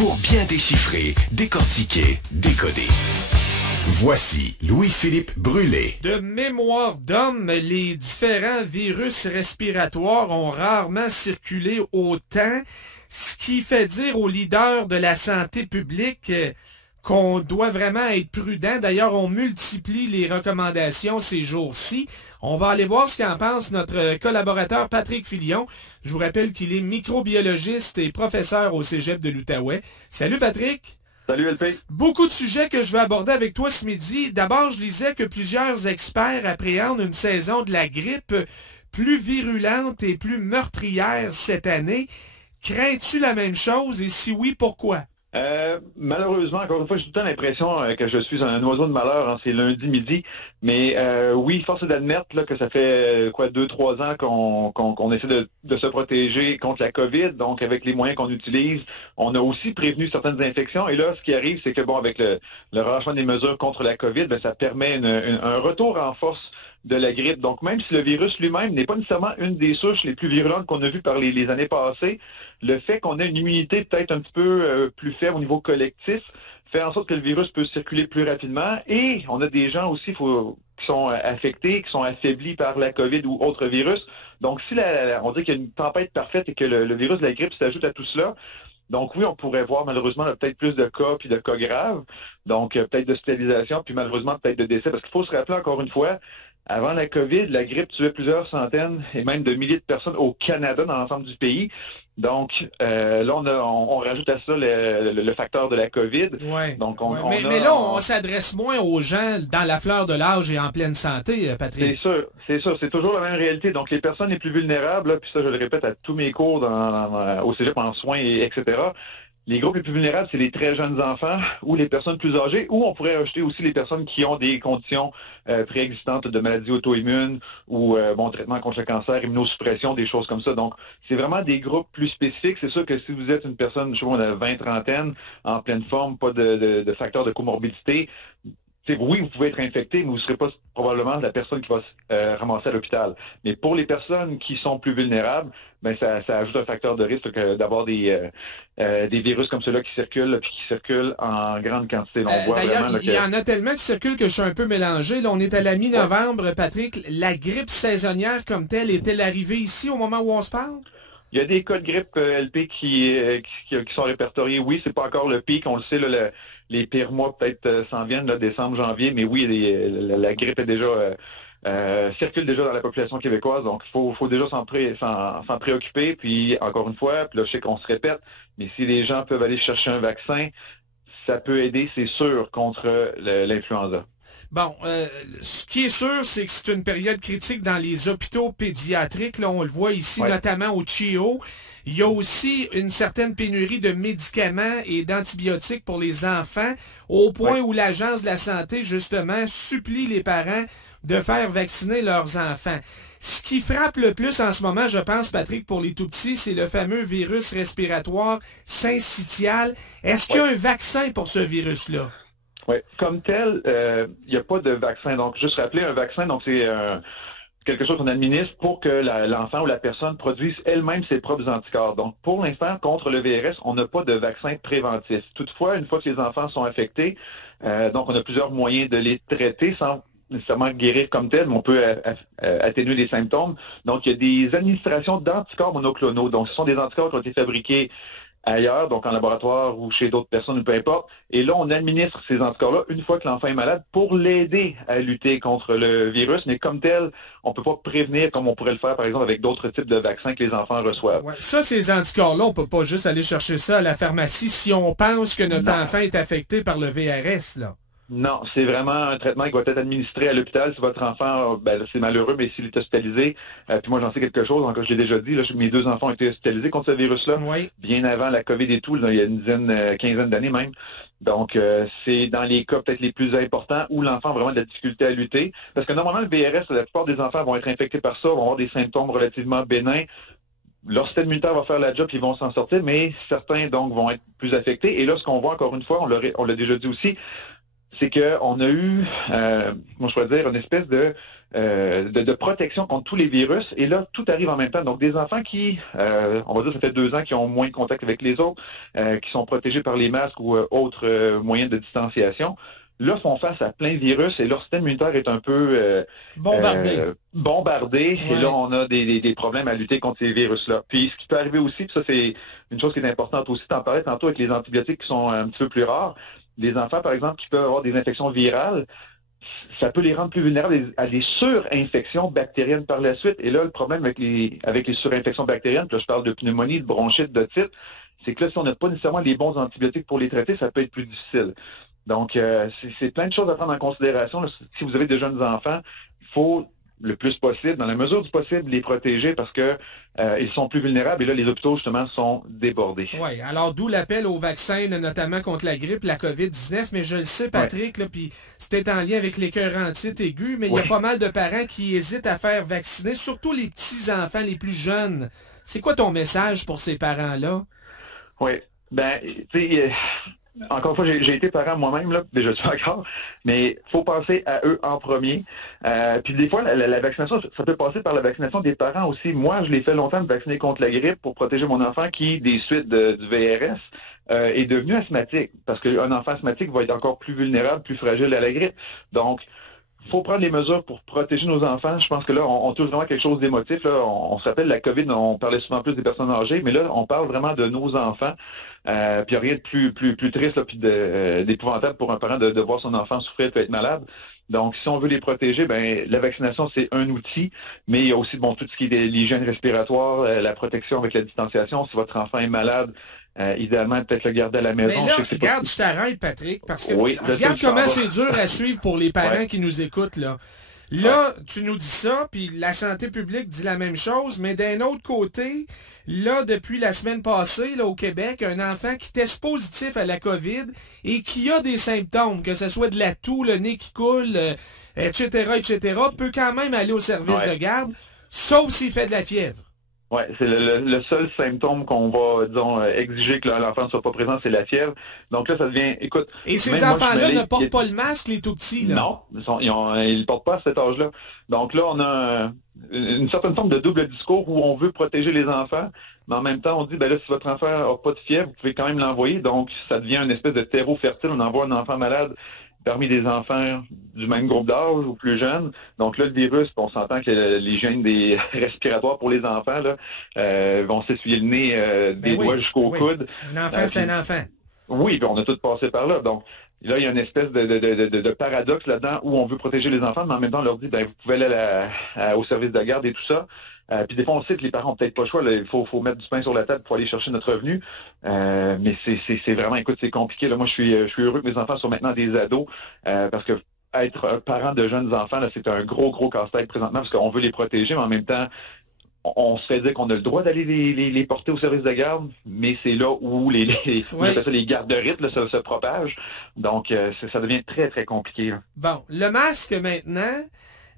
pour bien déchiffrer, décortiquer, décoder. Voici Louis-Philippe Brûlé. De mémoire d'homme, les différents virus respiratoires ont rarement circulé autant, ce qui fait dire aux leaders de la santé publique qu'on doit vraiment être prudent. D'ailleurs, on multiplie les recommandations ces jours-ci. On va aller voir ce qu'en pense notre collaborateur Patrick Filion. Je vous rappelle qu'il est microbiologiste et professeur au Cégep de l'Outaouais. Salut Patrick! Salut LP. Beaucoup de sujets que je vais aborder avec toi ce midi. D'abord, je lisais que plusieurs experts appréhendent une saison de la grippe plus virulente et plus meurtrière cette année. Crains-tu la même chose et si oui, pourquoi? Malheureusement, encore une fois, j'ai tout le temps l'impression que je suis un oiseau de malheur en ces lundis midi. Mais oui, force est d'admettre là, que ça fait 2-3 ans qu'on essaie de se protéger contre la COVID. Donc, avec les moyens qu'on utilise, on a aussi prévenu certaines infections. Et là, ce qui arrive, c'est que bon, avec le relâchement des mesures contre la COVID, ça permet un retour en force de la grippe. Donc, même si le virus lui-même n'est pas nécessairement une des souches les plus virulentes qu'on a vues par les années passées, le fait qu'on ait une immunité peut-être un petit peu plus faible au niveau collectif fait en sorte que le virus peut circuler plus rapidement. Et on a des gens aussi qui sont affectés, qui sont affaiblis par la COVID ou autre virus. Donc, si on dit qu'il y a une tempête parfaite et que le virus de la grippe s'ajoute à tout cela, donc oui, on pourrait voir malheureusement peut-être plus de cas puis de cas graves, donc peut-être d'hospitalisation puis malheureusement peut-être de décès. Parce qu'il faut se rappeler encore une fois, avant la COVID, la grippe tuait plusieurs centaines et même de milliers de personnes au Canada, dans l'ensemble du pays. Donc, là, on rajoute à ça le facteur de la COVID. Ouais. Donc, mais là, on s'adresse moins aux gens dans la fleur de l'âge et en pleine santé, Patrick. C'est sûr. C'est toujours la même réalité. Donc, les personnes les plus vulnérables, là, puis ça, je le répète à tous mes cours au cégep en soins, etc., les groupes les plus vulnérables, c'est les très jeunes enfants ou les personnes plus âgées, ou on pourrait ajouter aussi les personnes qui ont des conditions préexistantes de maladies auto-immunes ou traitement contre le cancer, immunosuppression, des choses comme ça. Donc, c'est vraiment des groupes plus spécifiques. C'est sûr que si vous êtes une personne, je sais pas, de 20-30, en pleine forme, pas de facteurs de comorbidité, oui, vous pouvez être infecté, mais vous ne serez pas probablement la personne qui va se ramasser à l'hôpital. Mais pour les personnes qui sont plus vulnérables, ça ajoute un facteur de risque d'avoir des virus comme ceux-là qui circulent en grande quantité. On voit vraiment, il y en a tellement qui circulent que je suis un peu mélangé. Là, on est à la mi-novembre, Patrick. La grippe saisonnière comme telle, est-elle arrivée ici au moment où on se parle? Il y a des cas de grippe LP qui sont répertoriés. Oui, c'est pas encore le pic. On le sait, là, les pires mois peut-être s'en viennent, là, décembre, janvier. Mais oui, la grippe est déjà circule déjà dans la population québécoise. Donc, il faut déjà s'en préoccuper. Puis, encore une fois, puis là, je sais qu'on se répète, mais si les gens peuvent aller chercher un vaccin, ça peut aider, c'est sûr, contre l'influenza. Bon, ce qui est sûr, c'est que c'est une période critique dans les hôpitaux pédiatriques. Là, on le voit ici, notamment au CHIO. Il y a aussi une certaine pénurie de médicaments et d'antibiotiques pour les enfants, au point où l'Agence de la santé, justement, supplie les parents de faire vacciner leurs enfants. Ce qui frappe le plus en ce moment, je pense, Patrick, pour les tout-petits, c'est le fameux virus respiratoire syncytial. Est-ce qu'il y a un vaccin pour ce virus-là? Oui, comme tel, il n'y a pas de vaccin. Donc, juste rappeler, un vaccin, donc c'est quelque chose qu'on administre pour que l'enfant ou la personne produise elle-même ses propres anticorps. Donc, pour l'instant, contre le VRS, on n'a pas de vaccin préventif. Toutefois, une fois que les enfants sont affectés, donc on a plusieurs moyens de les traiter sans nécessairement guérir comme tel, mais on peut atténuer les symptômes. Donc, il y a des administrations d'anticorps monoclonaux. Donc, ce sont des anticorps qui ont été fabriqués ailleurs, donc en laboratoire ou chez d'autres personnes, ou peu importe. Et là, on administre ces anticorps-là une fois que l'enfant est malade pour l'aider à lutter contre le virus. Mais comme tel, on ne peut pas prévenir comme on pourrait le faire, par exemple, avec d'autres types de vaccins que les enfants reçoivent. Ouais, ça, ces anticorps-là, on ne peut pas juste aller chercher ça à la pharmacie si on pense que notre enfant est affecté par le VRS, là. Non, c'est vraiment un traitement qui va être administré à l'hôpital. Si votre enfant, c'est malheureux, mais s'il est hospitalisé, puis moi j'en sais quelque chose, encore je l'ai déjà dit, là, mes 2 enfants ont été hospitalisés contre ce virus-là, bien avant la COVID et tout, là, il y a une quinzaine d'années même. Donc, c'est dans les cas peut-être les plus importants où l'enfant a vraiment de la difficulté à lutter. Parce que normalement, le VRS, la plupart des enfants vont être infectés par ça, vont avoir des symptômes relativement bénins. Leur système immunitaire va faire la job, ils vont s'en sortir, mais certains, donc, vont être plus affectés. Et là, ce qu'on voit encore une fois, on l'a déjà dit aussi, c'est qu'on a eu, moi je pourrais dire, une espèce de protection contre tous les virus, et là, tout arrive en même temps. Donc, des enfants qui, on va dire, ça fait 2 ans, qui ont moins de contact avec les autres, qui sont protégés par les masques ou autres moyens de distanciation, là, font face à plein de virus et leur système immunitaire est un peu bombardé. Ouais. Et là, on a des problèmes à lutter contre ces virus-là. Puis, ce qui peut arriver aussi, puis ça, c'est une chose qui est importante aussi, t'en parlais tantôt avec les antibiotiques qui sont un petit peu plus rares. Des enfants, par exemple, qui peuvent avoir des infections virales, ça peut les rendre plus vulnérables à des surinfections bactériennes par la suite. Et là, le problème avec les surinfections bactériennes, puis là, je parle de pneumonie, de bronchite, d'otite, c'est que là, si on n'a pas nécessairement les bons antibiotiques pour les traiter, ça peut être plus difficile. Donc, c'est plein de choses à prendre en considération. Là, si vous avez de jeunes enfants, il faut le plus possible, dans la mesure du possible, les protéger parce que ils sont plus vulnérables et là, les hôpitaux, justement, sont débordés. Oui, alors d'où l'appel au vaccin, notamment contre la grippe, la COVID-19, mais je le sais, Patrick, là, puis c'était en lien avec l'écœurantite aiguë, mais il y a pas mal de parents qui hésitent à faire vacciner, surtout les petits-enfants, les plus jeunes. C'est quoi ton message pour ces parents-là? Oui, ben, tu sais... Encore une fois, j'ai été parent moi-même, là, mais je le suis encore, mais il faut penser à eux en premier. Puis des fois, la vaccination, ça peut passer par la vaccination des parents aussi. Moi, je l'ai fait longtemps de vacciner contre la grippe pour protéger mon enfant qui, des suites du VRS, est devenu asthmatique. Parce qu'un enfant asthmatique va être encore plus vulnérable, plus fragile à la grippe. Donc, il faut prendre les mesures pour protéger nos enfants. Je pense que là, on touche vraiment quelque chose d'émotif. Là. On s'appelle la COVID, on parlait souvent plus des personnes âgées, mais là, on parle vraiment de nos enfants. Puis il n'y a rien de plus triste là, puis d'épouvantable pour un parent de voir son enfant souffrir et être malade. Donc, si on veut les protéger, ben la vaccination, c'est un outil, mais il y a aussi tout ce qui est l'hygiène respiratoire, la protection avec la distanciation. Si votre enfant est malade, idéalement, peut-être le garder à la maison. Mais là, regarde, je t'arrête, Patrick, parce que regarde comment c'est dur à suivre pour les parents qui nous écoutent, là. Là, tu nous dis ça, puis la santé publique dit la même chose, mais d'un autre côté, là, depuis la semaine passée, là, au Québec, un enfant qui teste positif à la COVID et qui a des symptômes, que ce soit de la toux, le nez qui coule, etc., peut quand même aller au service de garde, sauf s'il fait de la fièvre. Oui, c'est le seul symptôme qu'on va, disons, exiger que l'enfant ne soit pas présent, c'est la fièvre. Donc là, ça devient, écoute... Et ces enfants-là ne portent pas le masque, les tout-petits, là? Non, ils ne portent pas à cet âge-là. Donc là, on a une certaine forme de double discours où on veut protéger les enfants, mais en même temps, on dit, ben là, si votre enfant n'a pas de fièvre, vous pouvez quand même l'envoyer. Donc, ça devient une espèce de terreau fertile. On envoie un enfant malade parmi des enfants du même groupe d'âge ou plus jeunes. Donc là, le virus, on s'entend que l'hygiène des respiratoires pour les enfants là, vont s'essuyer le nez des doigts jusqu'au coude. Un enfant, c'est un enfant. Oui, puis on a tous passé par là. Donc là, il y a une espèce de paradoxe là-dedans où on veut protéger les enfants, mais en même temps, on leur dit, ben vous pouvez aller au service de garde et tout ça. Puis des fois, on sait que les parents n'ont peut-être pas le choix. Là, il faut mettre du pain sur la table pour aller chercher notre revenu. Mais c'est vraiment, écoute, c'est compliqué. Là. Moi, je suis heureux que mes enfants soient maintenant des ados parce que être un parent de jeunes enfants, là, c'est un gros casse-tête présentement parce qu'on veut les protéger, mais en même temps, on se fait dire qu'on a le droit d'aller les porter au service de garde, mais c'est là où les gardes-rites se propagent. Donc, ça devient très compliqué. Là. Bon, le masque maintenant...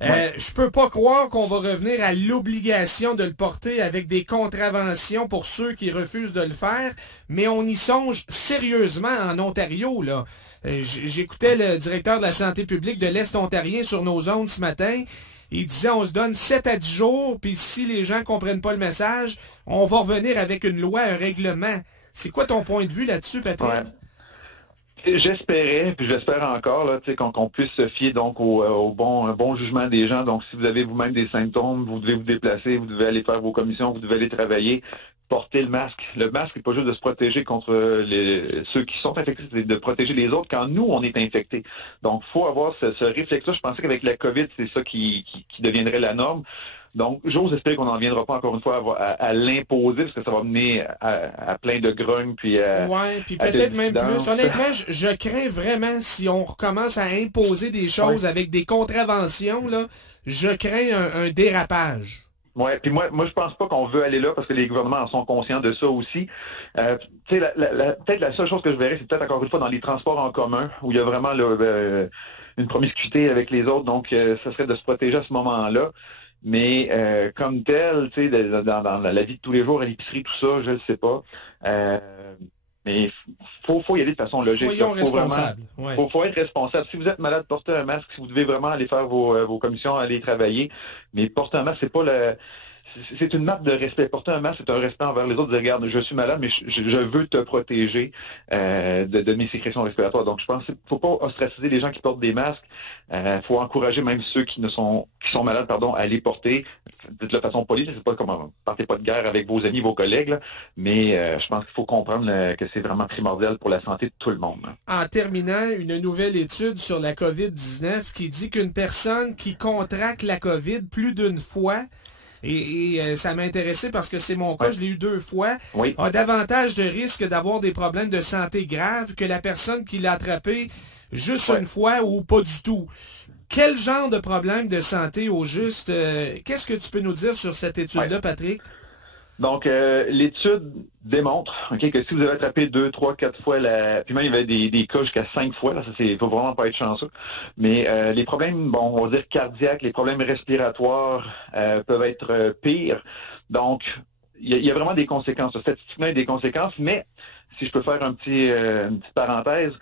je peux pas croire qu'on va revenir à l'obligation de le porter avec des contraventions pour ceux qui refusent de le faire, mais on y songe sérieusement en Ontario, là. J'écoutais le directeur de la santé publique de l'Est ontarien sur nos ondes ce matin. Il disait on se donne 7 à 10 jours, puis si les gens comprennent pas le message, on va revenir avec une loi, un règlement. C'est quoi ton point de vue là-dessus, Patrick? Ouais. J'espérais, puis j'espère encore là, qu'on puisse se fier donc au bon jugement des gens. Donc, si vous avez vous-même des symptômes, vous devez vous déplacer, vous devez aller faire vos commissions, vous devez aller travailler, porter le masque. Le masque n'est pas juste de se protéger contre ceux qui sont infectés, c'est de protéger les autres quand nous, on est infectés. Donc, il faut avoir ce réflexe-là. Je pensais qu'avec la COVID, c'est ça qui deviendrait la norme. Donc, j'ose espérer qu'on n'en viendra pas encore une fois à l'imposer, parce que ça va mener à plein de grognes, puis puis peut-être même plus. Honnêtement, je crains vraiment, si on recommence à imposer des choses avec des contraventions, là, je crains un dérapage. Oui, puis moi, je pense pas qu'on veut aller là, parce que les gouvernements en sont conscients de ça aussi. Tu sais, peut-être la seule chose que je verrais, c'est peut-être encore une fois dans les transports en commun, où il y a vraiment une promiscuité avec les autres, donc ça serait de se protéger à ce moment-là. Mais comme tel, tu sais, dans la vie de tous les jours, à l'épicerie, tout ça, je ne sais pas. Mais faut y aller de façon logique. Soyons responsables. Faut être responsable. Si vous êtes malade, portez un masque. Si vous devez vraiment aller faire vos commissions, aller travailler. Mais porter un masque, c'est pas c'est une marque de respect. Porter un masque, c'est un respect envers les autres. Dire, regarde, je suis malade, mais je veux te protéger de mes sécrétions respiratoires. Donc, je pense qu'il ne faut pas ostraciser les gens qui portent des masques. Faut encourager même ceux qui sont malades, à les porter de façon polie. C'est pas comme partez pas de guerre avec vos amis, vos collègues, là, mais je pense qu'il faut comprendre que c'est vraiment primordial pour la santé de tout le monde. En terminant, une nouvelle étude sur la COVID-19 qui dit qu'une personne qui contracte la COVID plus d'une fois, et ça m'a intéressé parce que c'est mon cas, je l'ai eu 2 fois, a davantage de risques d'avoir des problèmes de santé graves que la personne qui l'a attrapé juste une fois ou pas du tout. Quel genre de problème de santé au juste? Qu'est-ce que tu peux nous dire sur cette étude-là, Patrick? Donc, l'étude démontre que si vous avez attrapé 2, 3, 4 fois, puis même il y avait des cas jusqu'à 5 fois, là, ça c'est faut vraiment pas être chanceux, mais les problèmes, on va dire cardiaques, les problèmes respiratoires peuvent être pires. Donc, il y a vraiment des conséquences. Statistiquement, il y a des conséquences, mais si je peux faire une petite parenthèse,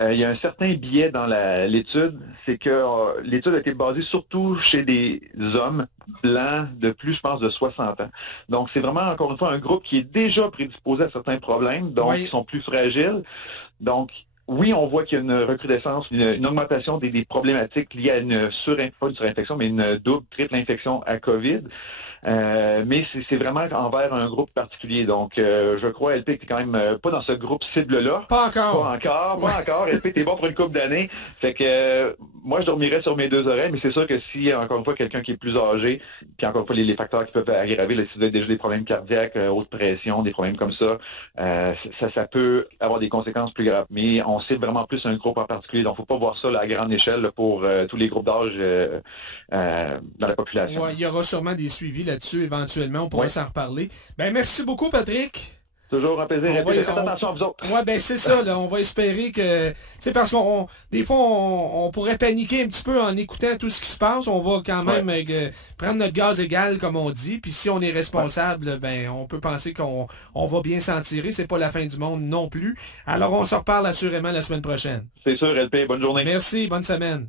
il y a un certain biais dans l'étude, c'est que l'étude a été basée surtout chez des hommes blancs de plus, je pense, de 60 ans. Donc, c'est vraiment, encore une fois, un groupe qui est déjà prédisposé à certains problèmes, donc qui sont plus fragiles. Donc, oui, on voit qu'il y a une recrudescence, une augmentation des problématiques liées à pas une surinfection, mais une double, triple infection à COVID. Mais c'est vraiment envers un groupe particulier. Donc, je crois, LP, que t'es quand même pas dans ce groupe cible-là. Pas encore. Pas encore. LP, t'es bon pour une couple d'années. Fait que moi, je dormirais sur mes 2 oreilles, mais c'est sûr que si, encore une fois, quelqu'un qui est plus âgé, puis encore une fois, les facteurs qui peuvent aggraver, là, si vous avez déjà des problèmes cardiaques, haute pression, des problèmes comme ça, ça peut avoir des conséquences plus graves. Mais on cible vraiment plus un groupe en particulier. Donc, faut pas voir ça là, à grande échelle là, pour tous les groupes d'âge dans la population. Ouais, il y aura sûrement des suivis là-dessus, éventuellement, on pourra s'en reparler. Ben, merci beaucoup, Patrick. Toujours un plaisir. Faites attention à vous autres. Oui, ben c'est ça, là. On va espérer que... Tu sais, parce qu'on des fois, on pourrait paniquer un petit peu en écoutant tout ce qui se passe. On va quand même prendre notre gaz égal, comme on dit. Puis si on est responsable, ben on peut penser qu'on va bien s'en tirer. C'est pas la fin du monde non plus. Alors, on se reparle assurément la semaine prochaine. C'est sûr, LP. Bonne journée. Merci, bonne semaine.